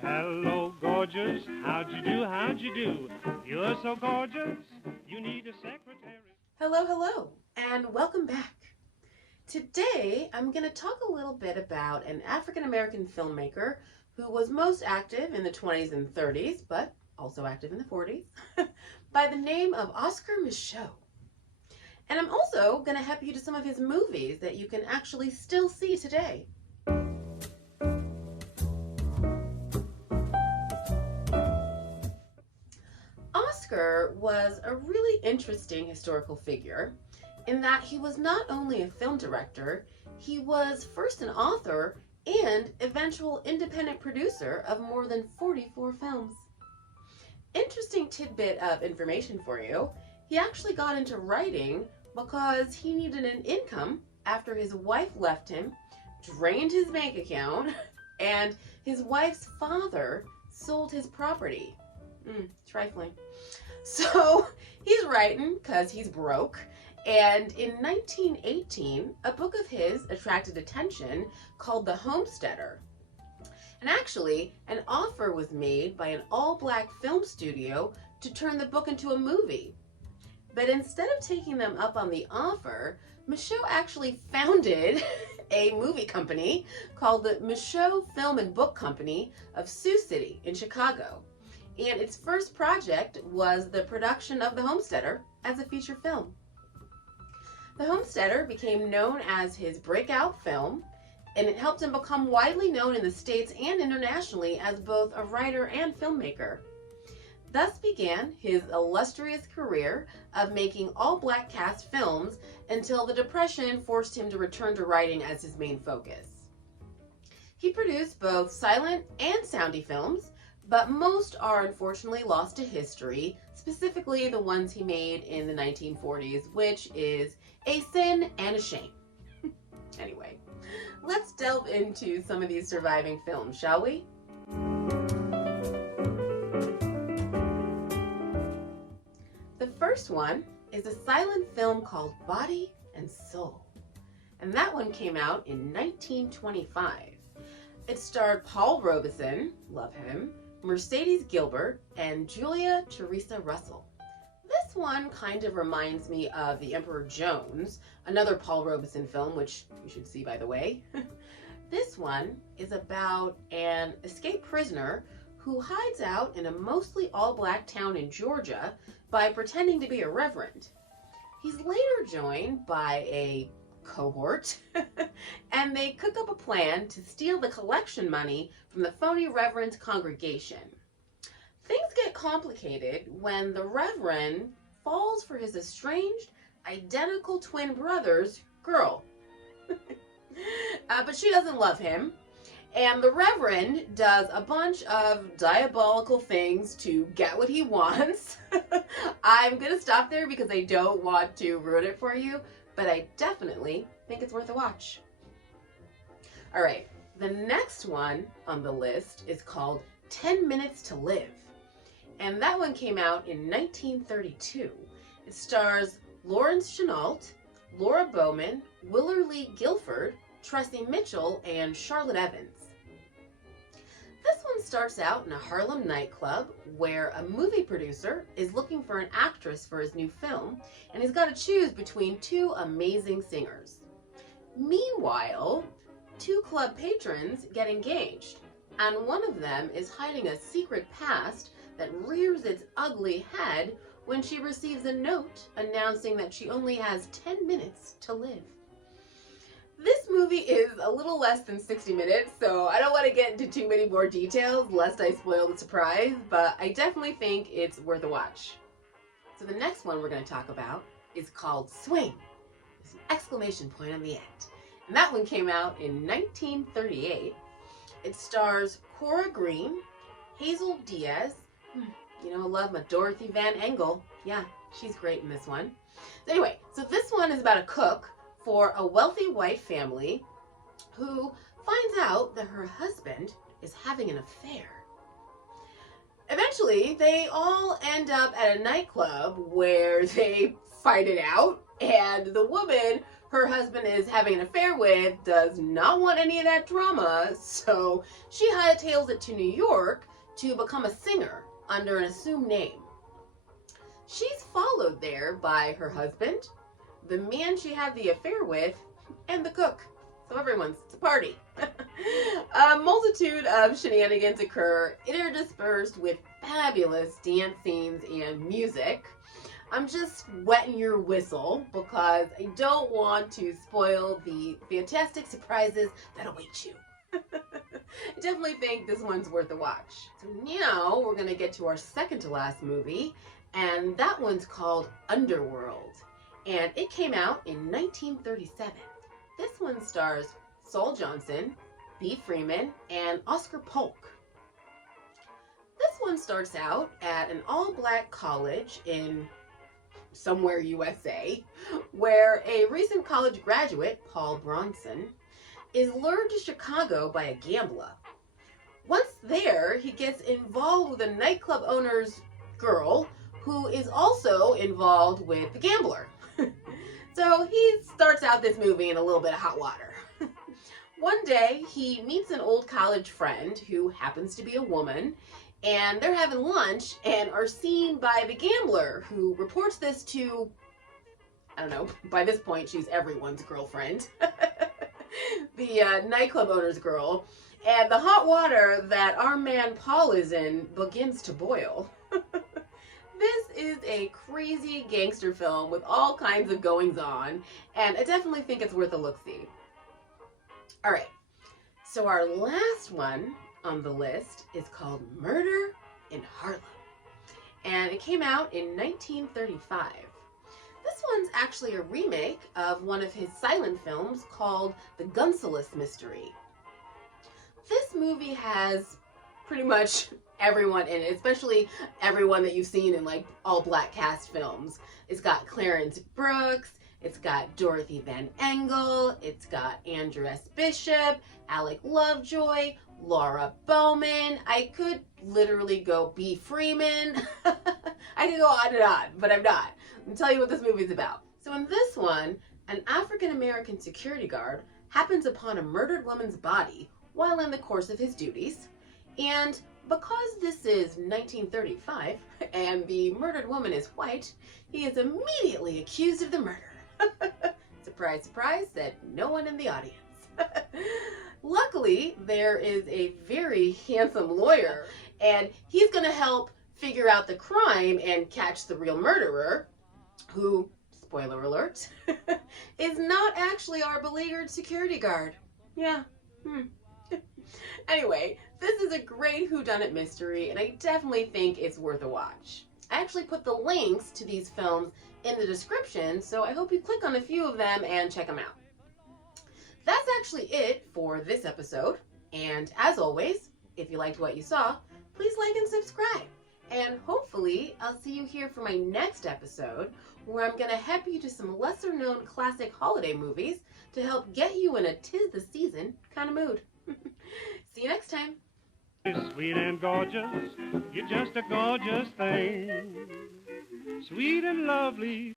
Hello, gorgeous. How'd you do? How'd you do? You're so gorgeous. You need a secretary. Hello, hello, and welcome back. Today, I'm going to talk a little bit about an African American filmmaker who was most active in the 20s and 30s, but also active in the 40s, by the name of Oscar Micheaux. And I'm also going to help you to some of his movies that you can actually still see today. Oscar was a really interesting historical figure in that he was not only a film director, he was first an author and eventual independent producer of more than 44 films. Interesting tidbit of information for you, he actually got into writing because he needed an income after his wife left him, drained his bank account, and his wife's father sold his property. Trifling. So he's writing because he's broke, and in 1918, a book of his attracted attention called The Homesteader. And actually, an offer was made by an all-black film studio to turn the book into a movie. But instead of taking them up on the offer, Micheaux actually founded a movie company called the Micheaux Film and Book Company of Sioux City in Chicago. And its first project was the production of The Homesteader as a feature film. The Homesteader became known as his breakout film, and it helped him become widely known in the States and internationally as both a writer and filmmaker. Thus began his illustrious career of making all-black cast films until the Depression forced him to return to writing as his main focus. He produced both silent and soundy films, but most are unfortunately lost to history, specifically the ones he made in the 1940s, which is a sin and a shame. Anyway, let's delve into some of these surviving films, shall we? The first one is a silent film called Body and Soul, and that one came out in 1925. It starred Paul Robeson, love him, Mercedes Gilbert, and Julia Teresa Russell. This one kind of reminds me of The Emperor Jones, another Paul Robeson film, which you should see by the way. This one is about an escaped prisoner who hides out in a mostly all-black town in Georgia by pretending to be a reverend. He's later joined by a cohort and they cook up a plan to steal the collection money from the phony reverend's congregation. Things get complicated when the reverend falls for his estranged, identical twin brother's girl. But she doesn't love him, and the reverend does a bunch of diabolical things to get what he wants. I'm gonna stop there because I don't want to ruin it for you, but I definitely think it's worth a watch. All right, the next one on the list is called 10 Minutes to Live, and that one came out in 1932. It stars Lawrence Chenault, Laura Bowman, Willerlee Gilford, Tressie Mitchell, and Charlotte Evans. This one starts out in a Harlem nightclub where a movie producer is looking for an actress for his new film, and he's got to choose between two amazing singers. Meanwhile, two club patrons get engaged, and one of them is hiding a secret past that rears its ugly head when she receives a note announcing that she only has 10 minutes to live. This movie is a little less than 60 minutes, so I don't want to get into too many more details lest I spoil the surprise, but I definitely think it's worth a watch. So the next one we're going to talk about is called Swing. There's an exclamation point on the end. And that one came out in 1938. It stars Cora Green, Hazel Diaz, I love my Dorothy Van Engel. Yeah, she's great in this one. So anyway, so this one is about a cook for a wealthy white family who finds out that her husband is having an affair. Eventually, they all end up at a nightclub where they fight it out, and the woman her husband is having an affair with does not want any of that drama, so she hightails it to New York to become a singer under an assumed name. She's followed there by her husband, the man she had the affair with, and the cook. So it's a party. A multitude of shenanigans occur, interspersed with fabulous dance scenes and music. I'm just wetting your whistle because I don't want to spoil the fantastic surprises that await you. I definitely think this one's worth a watch. So now we're going to get to our second to last movie, and that one's called Underworld, and it came out in 1937. This one stars Saul Johnson, B. Freeman, and Oscar Polk. This one starts out at an all-black college in somewhere USA, where a recent college graduate, Paul Bronson, is lured to Chicago by a gambler. Once there, he gets involved with a nightclub owner's girl who is also involved with the gambler. So he starts out this movie in a little bit of hot water. One day, he meets an old college friend who happens to be a woman, and they're having lunch and are seen by the gambler, who reports this to, I don't know, by this point she's everyone's girlfriend, the nightclub owner's girl, and the hot water that our man Paul is in begins to boil. This is a crazy gangster film with all kinds of goings on, and I definitely think it's worth a look-see. All right, so our last one on the list is called Murder in Harlem, and it came out in 1935. This one's actually a remake of one of his silent films called The Gunsalus Mystery. This movie has pretty much everyone in it, especially everyone that you've seen in like all black cast films. It's got Clarence Brooks, it's got Dorothy Van Engel, it's got Andrew S. Bishop, Alec Lovejoy, Laura Bowman. I could literally go B. Freeman. I could go on and on, but I'm not. I'll tell you what this movie's about. So in this one, an African-American security guard happens upon a murdered woman's body while in the course of his duties, and because this is 1935 and the murdered woman is white, he is immediately accused of the murder. Surprise, surprise, said no one in the audience. Luckily, there is a very handsome lawyer, and he's going to help figure out the crime and catch the real murderer, who, spoiler alert, is not actually our beleaguered security guard. Yeah. Anyway, this is a great whodunit mystery, and I definitely think it's worth a watch. I actually put the links to these films in the description, so I hope you click on a few of them and check them out. That's actually it for this episode, and as always, if you liked what you saw, please like and subscribe. And hopefully, I'll see you here for my next episode, where I'm going to help you to some lesser-known classic holiday movies to help get you in a 'tis the season kind of mood. See you next time. Sweet and gorgeous, you're just a gorgeous thing. Sweet and lovely.